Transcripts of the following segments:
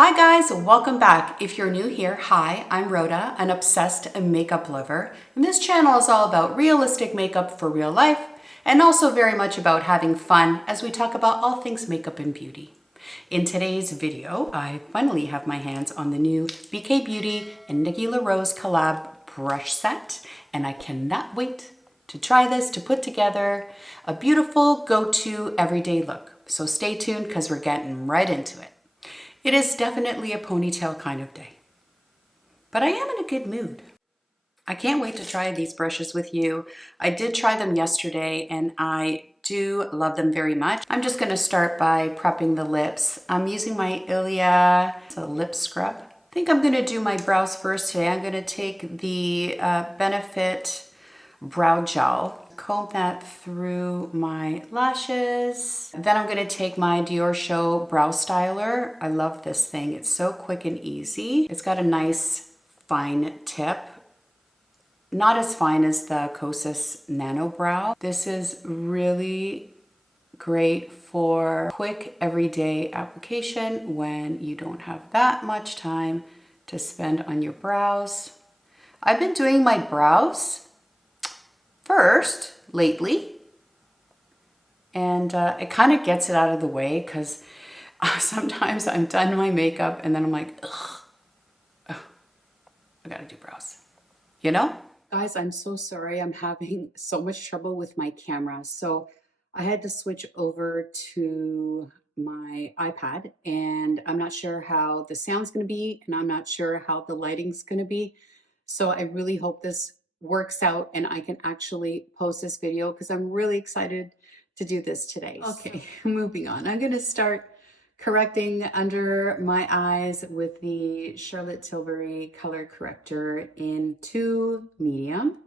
Hi guys, welcome back. If you're new here, hi, I'm Rhoda, an obsessed makeup lover, and this channel is all about realistic makeup for real life and also very much about having fun as we talk about all things makeup and beauty. In today's video, I finally have my hands on the new BK Beauty and Nikki LaRose collab brush set, and I cannot wait to try this to put together a beautiful go-to everyday look. So stay tuned because we're getting right into it. It is definitely a ponytail kind of day, but I am in a good mood. I can't wait to try these brushes with you. I did try them yesterday and I do love them very much. I'm just gonna start by prepping the lips. I'm using my Ilia, it's a lip scrub. I think I'm gonna do my brows first today. I'm gonna take the Benefit brow gel, comb that through my lashes. Then I'm gonna take my Show brow styler. I love this thing. It's so quick and easy. It's got a nice fine tip. Not as fine as the Kosas Nano Brow. This is really great for quick everyday application when you don't have that much time to spend on your brows. I've been doing my brows first lately, and it kind of gets it out of the way because sometimes I'm done my makeup and then I'm like, ugh, I gotta do brows, you know? Guys, I'm so sorry. I'm having so much trouble with my camera. So I had to switch over to my iPad and I'm not sure how the sound's gonna be and I'm not sure how the lighting's gonna be. So I really hope this works out and I can actually post this video because I'm really excited to do this today. Okay, moving on. I'm gonna start correcting under my eyes with the Charlotte Tilbury color corrector in 2 medium.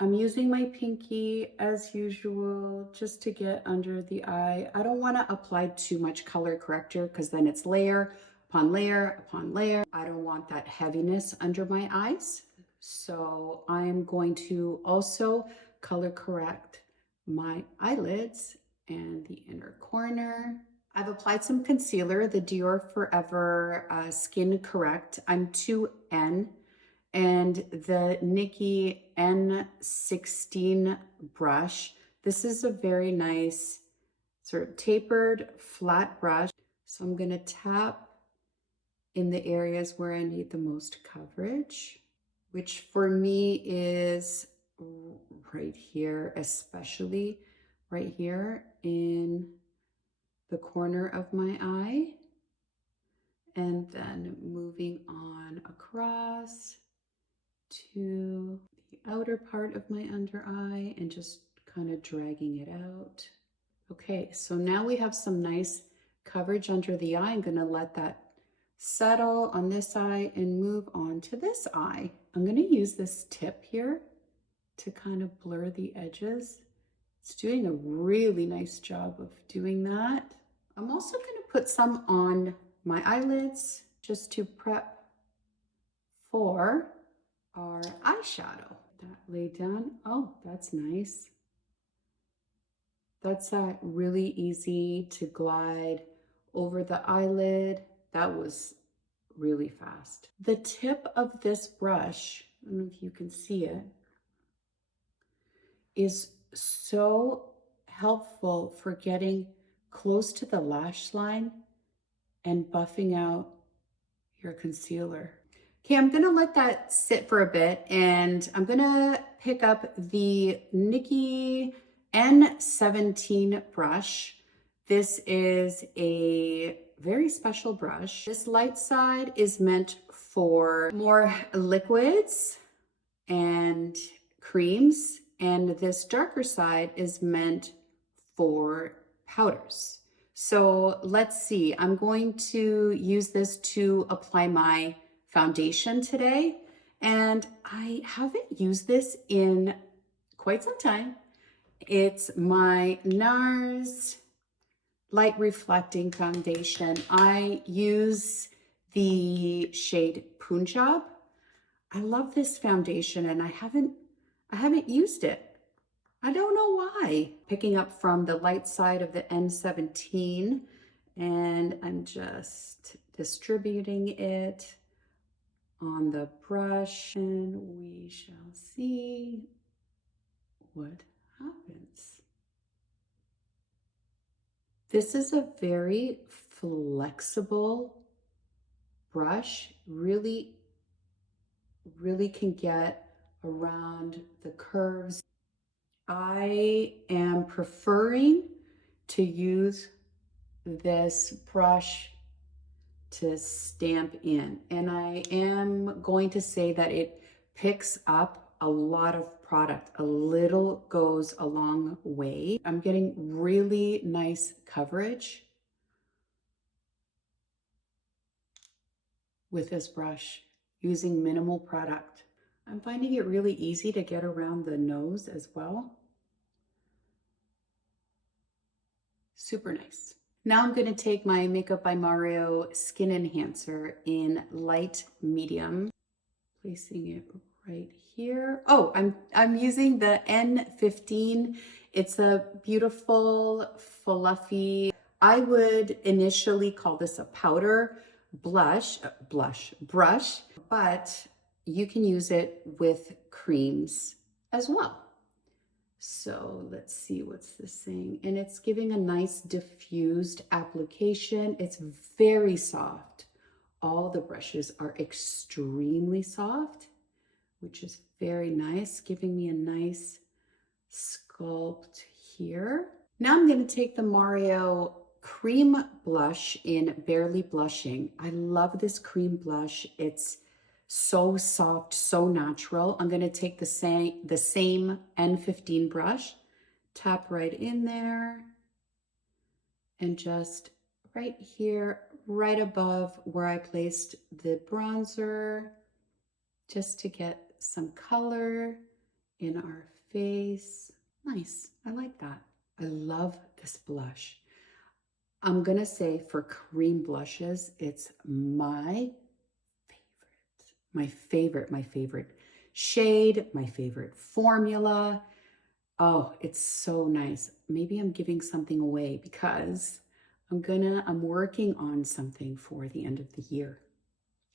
I'm using my pinky as usual just to get under the eye. I don't want to apply too much color corrector because then it's layer upon layer upon layer. I don't want that heaviness under my eyes. So I'm going to also color correct my eyelids and the inner corner. I've applied some concealer, the Dior Forever Skin Correct. I'm 2N, and the Nikki N16 brush. This is a very nice sort of tapered flat brush. So I'm gonna tap in the areas where I need the most coverage, which for me is right here, especially right here in the corner of my eye, and then moving on across to the outer part of my under eye and just kind of dragging it out. Okay, so now we have some nice coverage under the eye. I'm gonna let that settle on this eye and move on to this eye. I'm gonna use this tip here to kind of blur the edges. It's doing a really nice job of doing that. I'm also going to put some on my eyelids just to prep for our eyeshadow. That laid down. Oh, that's nice. That's really easy to glide over the eyelid. That was really fast. The tip of this brush, I don't know if you can see it, is so helpful for getting close to the lash line and buffing out your concealer. Okay, I'm gonna let that sit for a bit and I'm gonna pick up the Nikki N17 brush. This is a very special brush. This light side is meant for more liquids and creams, and this darker side is meant for powders. So let's see, I'm going to use this to apply my foundation today, and I haven't used this in quite some time. It's my NARS Light Reflecting Foundation. I use the shade Punjab. I love this foundation and I haven't used it. I don't know why. Picking up from the light side of the N17 and I'm just distributing it on the brush, and we shall see what happens. This is a very flexible brush, really can get around the curves. I am preferring to use this brush to stamp in, and I am going to say that it picks up a lot of product. A little goes a long way. I'm getting really nice coverage with this brush using minimal product. I'm finding it really easy to get around the nose as well. Super nice. Now I'm going to take my Makeup by Mario Skin Enhancer in light medium, placing it right here. Oh, I'm using the N15. It's a beautiful, fluffy, I would initially call this a powder brush, but you can use it with creams as well. So let's see what's this saying. And it's giving a nice diffused application. It's very soft. All the brushes are extremely soft, which is very nice, giving me a nice sculpt here. Now I'm going to take the Mario Cream Blush in Barely Blushing. I love this cream blush. It's so soft, so natural. I'm going to take the same N15 brush, tap right in there, and just right here, right above where I placed the bronzer, just to get some color in our face. Nice, I like that. I love this blush. I'm gonna say for cream blushes, it's my favorite shade, my favorite formula. Oh, it's so nice. Maybe I'm giving something away because I'm working on something for the end of the year.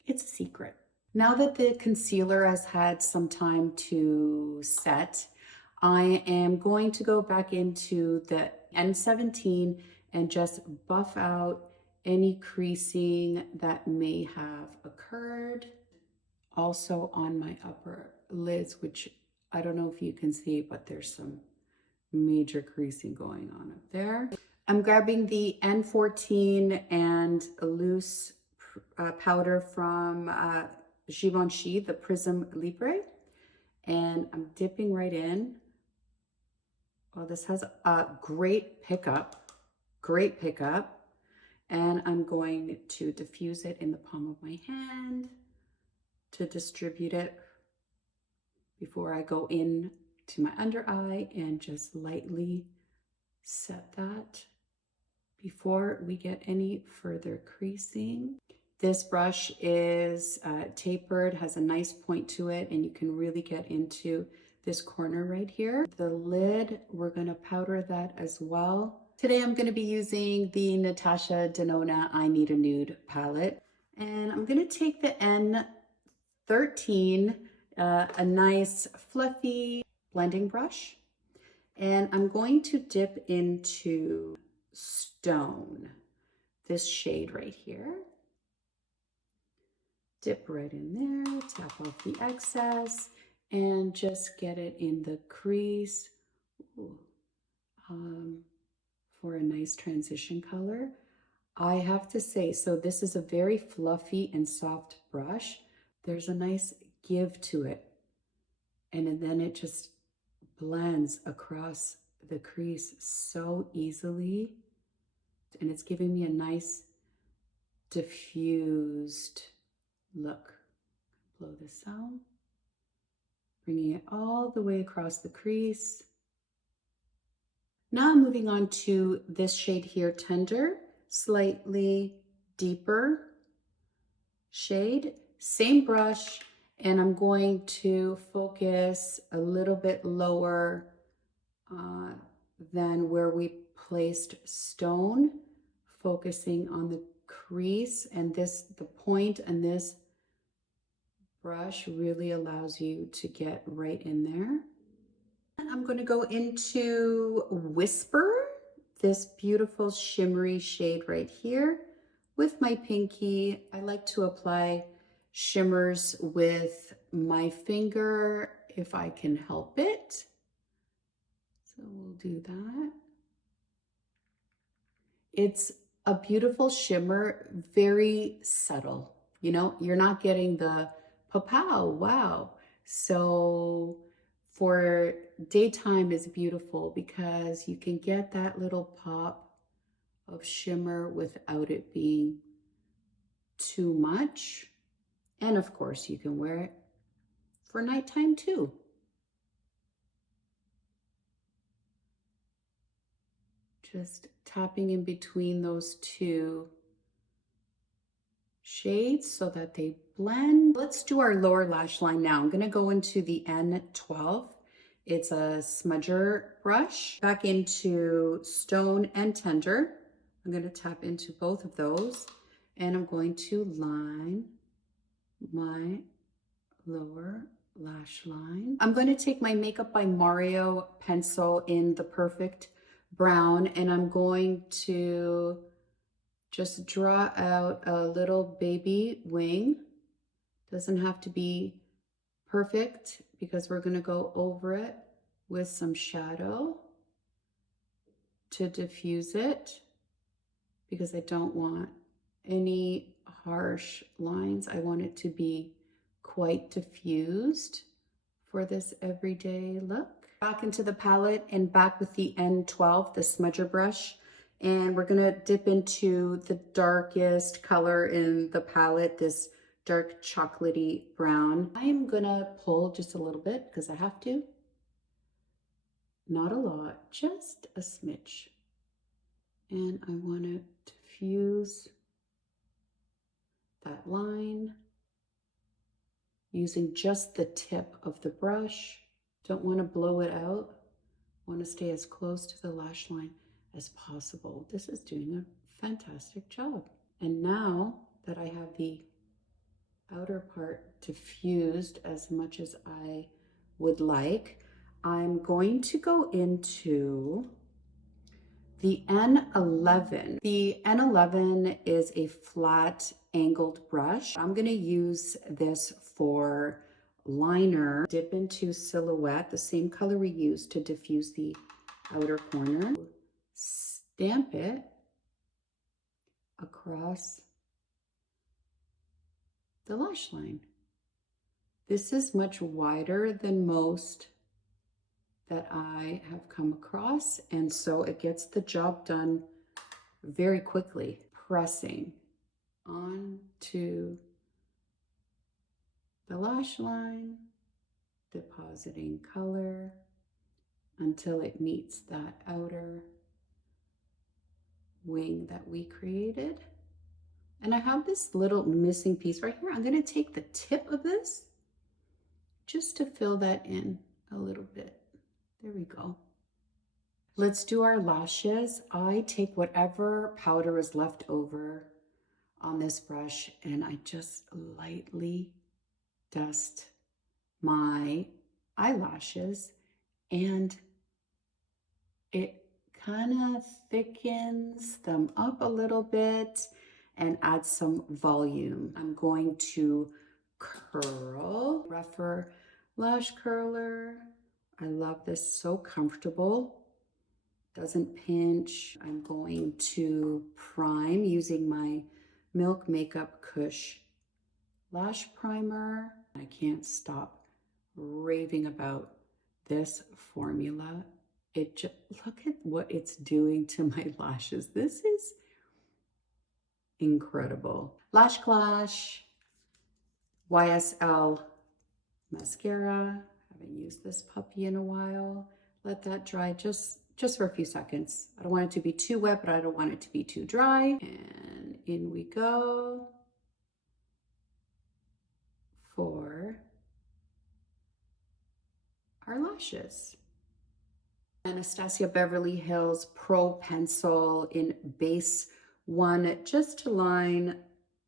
It's a secret. Now that the concealer has had some time to set, I am going to go back into the N17 and just buff out any creasing that may have occurred. Also on my upper lids, which I don't know if you can see, but there's some major creasing going on up there. I'm grabbing the N14 and a loose powder from Givenchy, the Prism Libre, and I'm dipping right in. Well, this has a great pickup, and I'm going to diffuse it in the palm of my hand to distribute it before I go in to my under eye and just lightly set that before we get any further creasing. This brush is tapered, has a nice point to it, and you can really get into this corner right here. The lid, we're gonna powder that as well. Today I'm gonna be using the Natasha Denona I Need a Nude palette, and I'm gonna take the N13, a nice fluffy blending brush, and I'm going to dip into Stone, this shade right here. Dip right in there, tap off the excess, and just get it in the crease for a nice transition color. I have to say, so this is a very fluffy and soft brush. There's a nice give to it, and then it just blends across the crease so easily, and it's giving me a nice diffused look. Blow this out, bringing it all the way across the crease. Now I'm moving on to this shade here, Tender, slightly deeper shade, same brush, and I'm going to focus a little bit lower than where we placed Stone, focusing on the crease, and the point on this brush really allows you to get right in there. And I'm going to go into Whisper, this beautiful shimmery shade right here with my pinky. I like to apply shimmers with my finger if I can help it. So we'll do that. It's a beautiful shimmer, very subtle. You know, you're not getting the pow, wow. So for daytime is beautiful because you can get that little pop of shimmer without it being too much. And of course you can wear it for nighttime too. Just tapping in between those two shades so that they blend. Let's do our lower lash line now. I'm gonna go into the N12. It's a smudger brush. Back into Stone and Tender. I'm gonna tap into both of those and I'm going to line my lower lash line. I'm going to take my Makeup by Mario pencil in the Perfect Brown and I'm going to just draw out a little baby wing. Doesn't have to be perfect because we're going to go over it with some shadow to diffuse it because I don't want any harsh lines. I want it to be quite diffused for this everyday look. Back into the palette and back with the N12, the smudger brush. And we're gonna dip into the darkest color in the palette, this dark chocolatey brown. I am gonna pull just a little bit because I have to. Not a lot, just a smidge. And I wanna diffuse that line using just the tip of the brush. Don't want to blow it out. Want to stay as close to the lash line as possible. This is doing a fantastic job. And now that I have the outer part diffused as much as I would like, I'm going to go into the N11. The N11 is a flat angled brush. I'm gonna use this for liner. Dip into Silhouette, the same color we used to diffuse the outer corner. Stamp it across the lash line. This is much wider than most that I have come across, and so it gets the job done very quickly. Pressing onto the lash line, depositing color until it meets that outer wing that we created. And I have this little missing piece right here. I'm going to take the tip of this just to fill that in a little bit. There we go. Let's do our lashes. I take whatever powder is left over on this brush and I just lightly dust my eyelashes and it kind of thickens them up a little bit and adds some volume. I'm going to curl, rougher lash curler. I love this, so comfortable, doesn't pinch. I'm going to prime using my Milk Makeup Kush Lash Primer. I can't stop raving about this formula. Look at what it's doing to my lashes. This is incredible. Lash Clash YSL mascara. Haven't used this puppy in a while. Let that dry just for a few seconds. I don't want it to be too wet, but I don't want it to be too dry. And in we go for our lashes. Anastasia Beverly Hills Pro Pencil in Base one just to line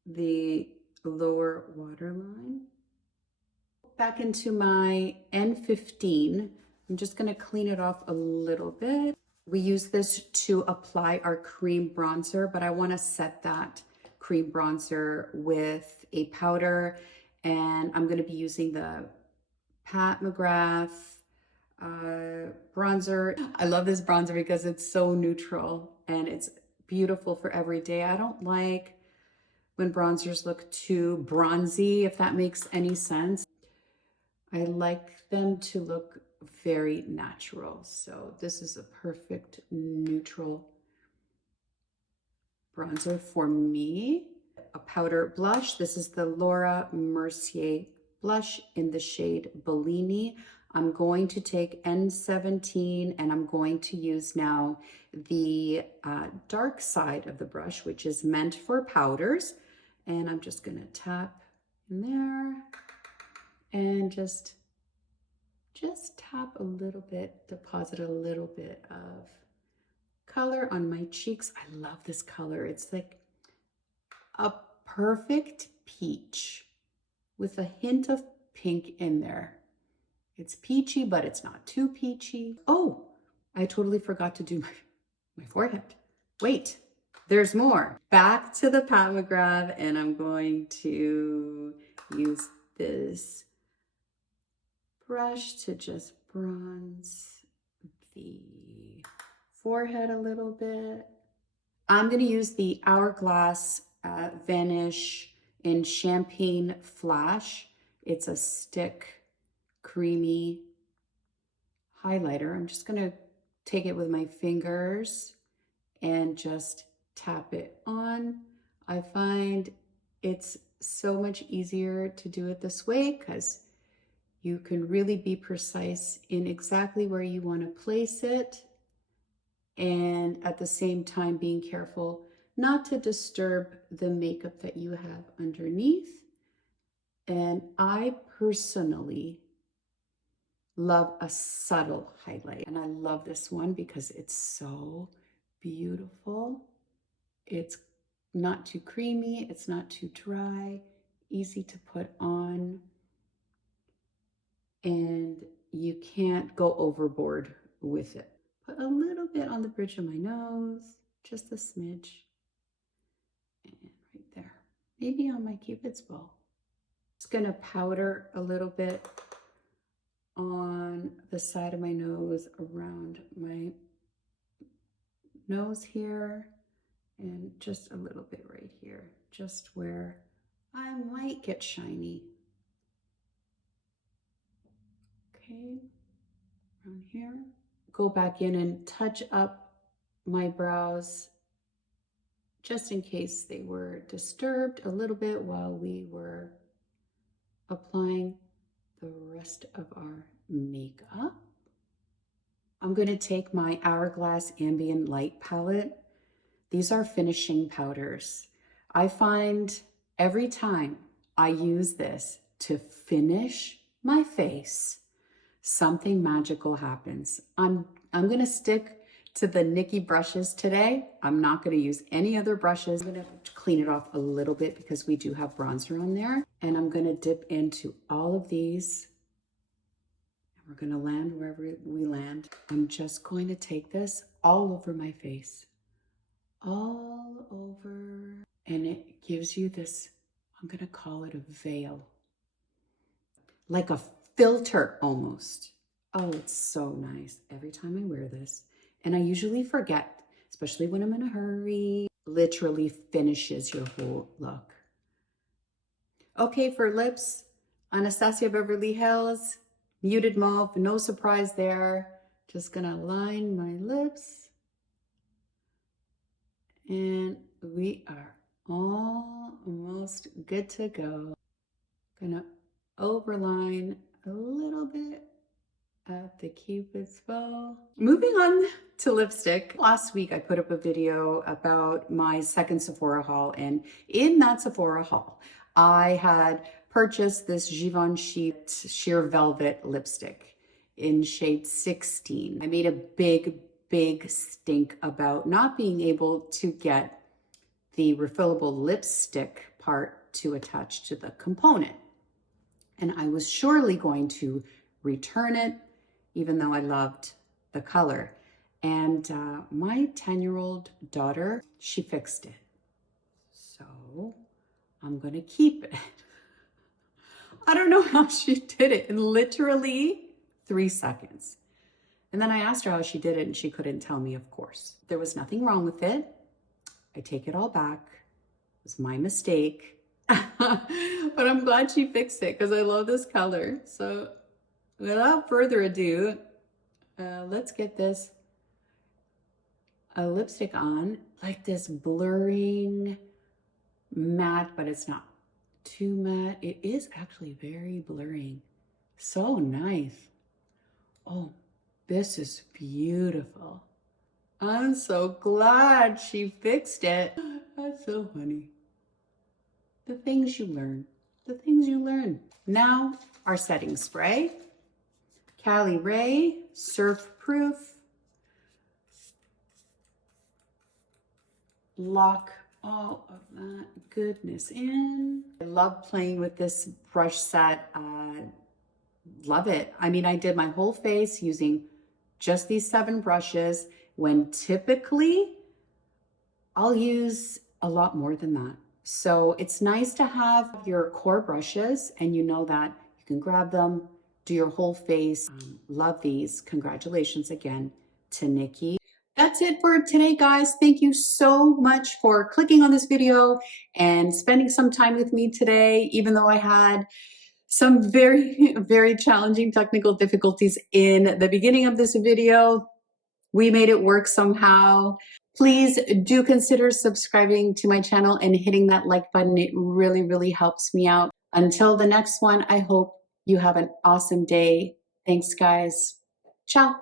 the lower waterline. Back into my N15. I'm just going to clean it off a little bit. We use this to apply our cream bronzer, but I want to set that cream bronzer with a powder, and I'm going to be using the Pat McGrath bronzer. I love this bronzer because it's so neutral and it's beautiful for every day. I don't like when bronzers look too bronzy, if that makes any sense. I like them to look very natural. So this is a perfect neutral bronzer for me. A powder blush. This is the Laura Mercier blush in the shade Bellini. I'm going to take N17 and I'm going to use now the dark side of the brush, which is meant for powders. And I'm just going to tap in there and just tap a little bit, deposit a little bit of color on my cheeks. I love this color. It's like a perfect peach with a hint of pink in there. It's peachy, but it's not too peachy. Oh, I totally forgot to do my forehead. Wait, there's more. Back to the Pat McGrath, and I'm going to use this brush to just bronze the forehead a little bit. I'm going to use the Hourglass Vanish in Champagne Flash. It's a stick creamy highlighter. I'm just going to take it with my fingers and just tap it on. I find it's so much easier to do it this way because you can really be precise in exactly where you want to place it, and at the same time being careful not to disturb the makeup that you have underneath. And I personally love a subtle highlight, and I love this one because it's so beautiful. It's not too creamy, it's not too dry, easy to put on, and you can't go overboard with it. Put a little bit on the bridge of my nose, just a smidge, and right there, maybe on my Cupid's bow. Just gonna powder a little bit on the side of my nose, around my nose here, and just a little bit right here, just where I might get shiny. Okay, around here. Go back in and touch up my brows just in case they were disturbed a little bit while we were applying the rest of our makeup. I'm going to take my Hourglass Ambient Light palette. These are finishing powders. I find every time I use this to finish my face, something magical happens. I'm going to stick to the Nikki brushes today. I'm not going to use any other brushes. I'm going to clean it off a little bit because we do have bronzer on there. And I'm going to dip into all of these. We're going to land wherever we land. I'm just going to take this all over my face. All over. And it gives you this, I'm going to call it a veil. Like a filter almost. Oh, it's so nice every time I wear this. And I usually forget, especially when I'm in a hurry. Literally finishes your whole look. Okay, for lips, Anastasia Beverly Hills, muted mauve, no surprise there. Just gonna line my lips. And we are almost good to go. Gonna overline a little bit at the Cupid's bow. Moving on to lipstick. Last week I put up a video about my second Sephora haul, and in that Sephora haul I had purchased this Givenchy Sheer Velvet lipstick in shade 16. I made a big stink about not being able to get the refillable lipstick part to attach to the component. And I was surely going to return it, even though I loved the color. And my 10-year-old daughter, she fixed it. So I'm gonna keep it. I don't know how she did it in literally 3 seconds. And then I asked her how she did it and she couldn't tell me, of course. There was nothing wrong with it. I take it all back. It was my mistake. But I'm glad she fixed it because I love this color. So without further ado, let's get this lipstick on. Like this blurring matte, but it's not too matte. It is actually very blurring. So nice. Oh, this is beautiful. I'm so glad she fixed it. That's so funny. The things you learn. The things you learn. Now, our setting spray. Cali Ray, Surf Proof. Lock all of that goodness in. I love playing with this brush set. Love it. I mean, I did my whole face using just these 7 brushes, when typically I'll use a lot more than that. So it's nice to have your core brushes and you know that you can grab them, do your whole face. Love these. Congratulations again to Nikki. That's it for today, guys. Thank you so much for clicking on this video and spending some time with me today, even though I had some very, very challenging technical difficulties in the beginning of this video. We made it work somehow. Please do consider subscribing to my channel and hitting that like button. It really, really helps me out. Until the next one, I hope you have an awesome day. Thanks, guys. Ciao.